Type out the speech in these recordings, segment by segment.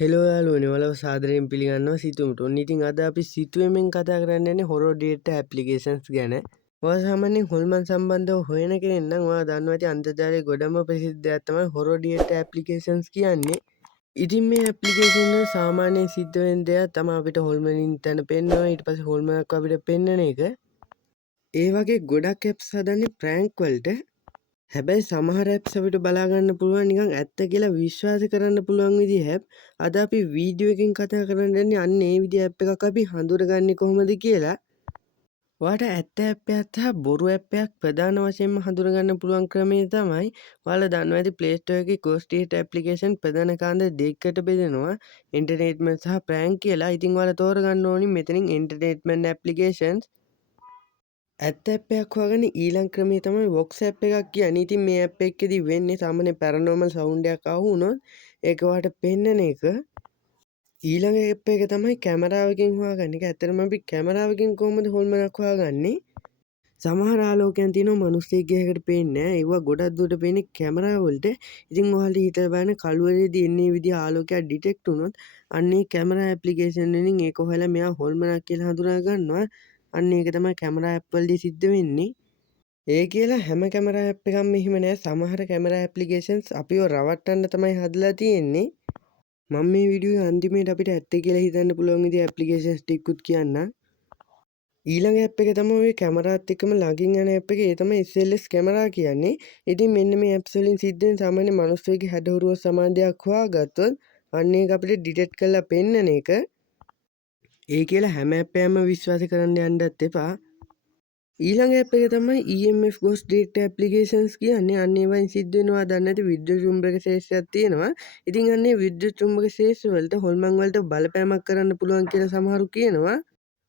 Hello යාළුවනේ ඔයාලව සාදරයෙන් පිළිගන්නවා සිතුවමට. ඔන්න ඉතින් අද අපි සිතුවමෙන් කතා කරන්න යන්නේ හොරර් ඩේටා ඇප්ලිකේෂන්ස් ගැන. ඔයා සාමාන්‍යයෙන් හොල්මන් සම්බන්ධව හොයන කෙනෙක් නම් ඔයා දන්නවා ඇති අන්තර්ජාලයේ ගොඩම ප්‍රසිද්ධයක් තමයි හොරර් ඩේටා ඇප්ලිකේෂන්ස් කියන්නේ. ඉතින් මේ ඇප්ලිකේෂන් වල සාමාන්‍යයෙන් සිද්ධ වෙන දෙයක් තමයි අපිට හොල්මනින් තැන පෙන්වනවා. ඊට පස්සේ හොල්මනක් අපිට පෙන්වන එක. ඒ වගේ ගොඩක් ඇප්ස් හදන්නේ ප්‍රෑන්ක් වලට. හැබැයි සමහර ඇප්ස් අපිට බලාගන්න පුළුවන් නිකන් ඇත්ත කියලා විශ්වාස කරන්න පුළුවන් විදිහ ඇප්. අද අපි වීඩියෝ එකකින් කතා කරන්න යන්නේ අන්න ඒ විදිහ ඇප් එකක් අපි හඳුනගන්නේ කොහොමද කියලා. ඔයාලට ඇත්ත ඇප් එකක් සහ බොරු ඇප් එකක් ප්‍රධාන වශයෙන්ම හඳුනගන්න පුළුවන් ක්‍රමය තමයි ඔයාලා දන්නවා ඇති Play Store එකේ Ghost Data application ප්‍රධාන කාණ්ඩ දෙකකට බෙදෙනවා. entertainment සහ prank කියලා. ඉතින් ඔයාලා තෝරගන්න ඕනි මෙතනින් entertainment applications. ඇත්ත ඇප් එකක් හොයාගන්න ඊළඟ ක්‍රමය තමයි Vox ඇප් එකක් කියන්නේ. ඉතින් මේ ඇප් එකේදී වෙන්නේ සාමාන්‍ය පැරනෝමල් සවුන්ඩ් එකක් ආව වුණොත් ඒක ඔයාලට පෙන්නන එක. ඊළඟ ඇප් එක තමයි කැමරාවකින් හොයාගන්න එක. ඇත්තටම අපි කැමරාවකින් කොහොමද හොල්මනක් හොයාගන්නේ? සමහර ආලෝකයන් තියෙනවා මිනිස්සෙක්ගේ හැකට පේන්නේ නැහැ. ඒවා ගොඩක් දුරට පේන්නේ කැමරාව වලට. ඉතින් ඔයාලට හිතලා බලන්න කළුවරේදී එන්නේ විදිහ ආලෝකයක් ඩිටෙක්ට් වුණොත් අන්නේ කැමරා ඇප්ලිකේෂන් වලින් ඒක හොයලා මෙයා හොල්මනක් කියලා හඳුනා ගන්නවා. අන්න ඒක තමයි කැමරා ඇප් වලදී සිද්ධ වෙන්නේ. ඒ කියලා හැම කැමරා ඇප් එකක්ම එහෙම නෑ. සමහර කැමරා ඇප්ලිකේෂන්ස් අපිව රවට්ටන්න තමයි හදලා තියෙන්නේ. මම මේ වීඩියෝ අන්තිමේට අපිට ඇත්ත කියලා හිතන්න පුළුවන් විදිහ ඇප්ලිකේෂන්ස් ටිකකුත් කියන්නම්. ඊළඟ ඇප් එක තමයි ඔය කැමරාත් එක්කම ළඟින් යන ඇප් එක. ඒ තමයි SLS කැමරා කියන්නේ. ඉතින් මෙන්න මේ ඇප්ස් වලින් සිද්ධ වෙන සාමාන්‍ය මිනිස්සුගේ හැඩහුරුව සමාන දෙයක් හොයාගත්තොත් අන්න ඒක අපිට ඩිටෙක්ට් කරලා පෙන්නන එක. ඒ කියලා හැම ඇප් එකක්ම විශ්වාස කරන්න යන්නත් එපා. ඊළඟ ඇප් එක තමයි EMF Ghost Data Applications කියන්නේ. අන්න ඒවයින් සිද්ධ වෙනවා දන්නේ නැති විද්‍යුත් චුම්බක ශේෂ්ත්‍රයක් තියෙනවා. ඉතින් අන්නේ විද්‍යුත් චුම්බක ශේෂ්ත්‍ර වලට හොල්මන් වලට බලපෑමක් කරන්න පුළුවන් කියලා සමහරු කියනවා.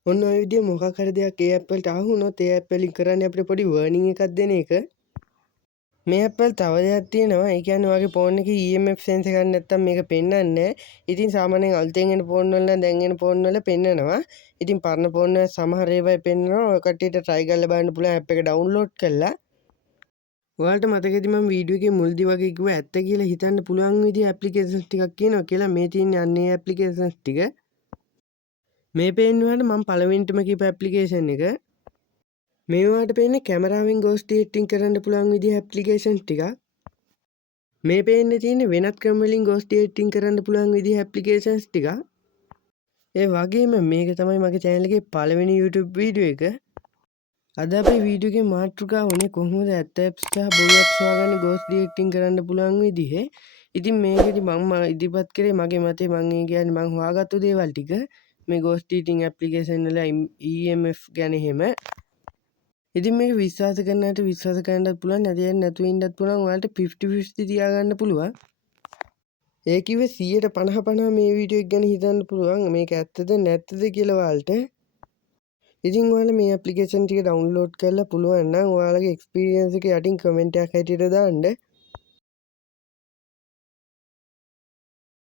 ඔන්න ඔය විදිහ මොකක් හරි දෙයක් ඒ ඇප් වලට ආව වුණොත් ඒ ඇප් වලින් කරන්නේ අපිට පොඩි වර්නින් එකක් දෙන එක. මේ ඇප් වල තව දෙයක් තියෙනවා. ඒ කියන්නේ ඔයාගේ ෆෝන් එකේ EMF සෙන්සර් එකක් නැත්තම් මේක පෙන්වන්නේ නැහැ. ඉතින් සාමාන්‍යයෙන් අලුතෙන් එන ෆෝන් වල නම් දැන් එන ෆෝන් වල පෙන්නනවා. ඉතින් පරණ ෆෝන් වල සමහර ඒවායි පෙන්නනවා. ඔය කට්ටියට try කරලා බලන්න පුළුවන් ඇප් එක download කරලා. ඔයාලට මතකද මම වීඩියෝ එකේ මුලදී වගේ කිව්වා ඇත්ත කියලා හිතන්න පුළුවන් විදිහ ඇප්ලිකේෂන්ස් ටිකක් කියනවා කියලා. මේ තියෙන්නේ අන්නේ ඇප්ලිකේෂන්ස් ටික. මේ පේන්නවාට මම පළවෙනිටම කියපු ඇප්ලිකේෂන් එක. මේවාට පේන්නේ කැමරාවෙන් ගෝස්ට් ඩේටින් කරන්න පුළුවන් විදිහ ඇප්ලිකේෂන්ස් ටිකක්. මේ පේන්න තියෙන්නේ වෙනත් ක්‍රම වලින් ගෝස්ට් ඩේටින් කරන්න පුළුවන් විදිහ ඇප්ලිකේෂන්ස් ටිකක්. ඒ වගේම මේක තමයි මගේ channel එකේ පළවෙනි YouTube වීඩියෝ එක. අද අපි වීඩියෝ එකේ මාතෘකාව වුණේ කොහොමද ඇත්ත ඇප්ස් සහ බොරු ඇප්ස් හොයාගන්න ගෝස්ට් ඩේටින් කරන්න පුළුවන් විදිහ. ඉතින් මේකෙදි මම ඉදිරිපත් කරේ මගේ මතේ මම ඒ කියන්නේ මම හොයාගත්තු දේවල් ටික. මේ ගෝස්ට් ඩේටින් ඇප්ලිකේෂන් වල EMF ගැන එහෙම. ඉතින් මේක විශ්වාස කරන්නට විශ්වාස කරන්නත් පුළුවන් නැතුව ඉන්නත් පුළුවන්. ඔයාලට 50-50 තියාගන්න පුළුවන්. ඒ කිව්වේ 150 මේ වීඩියෝ එක ගැන හිතන්න පුළුවන් මේක ඇත්තද නැත්තද කියලා ඔයාලට. ඉතින් ඔයාලා මේ ඇප්ලිකේෂන් ටික ඩවුන්ලෝඩ් කරලා පුළුවන් නම් ඔයාලගේ එක්ස්පීරියන්ස් එක යටින් කමෙන්ට් එකක් හැටියට දාන්න.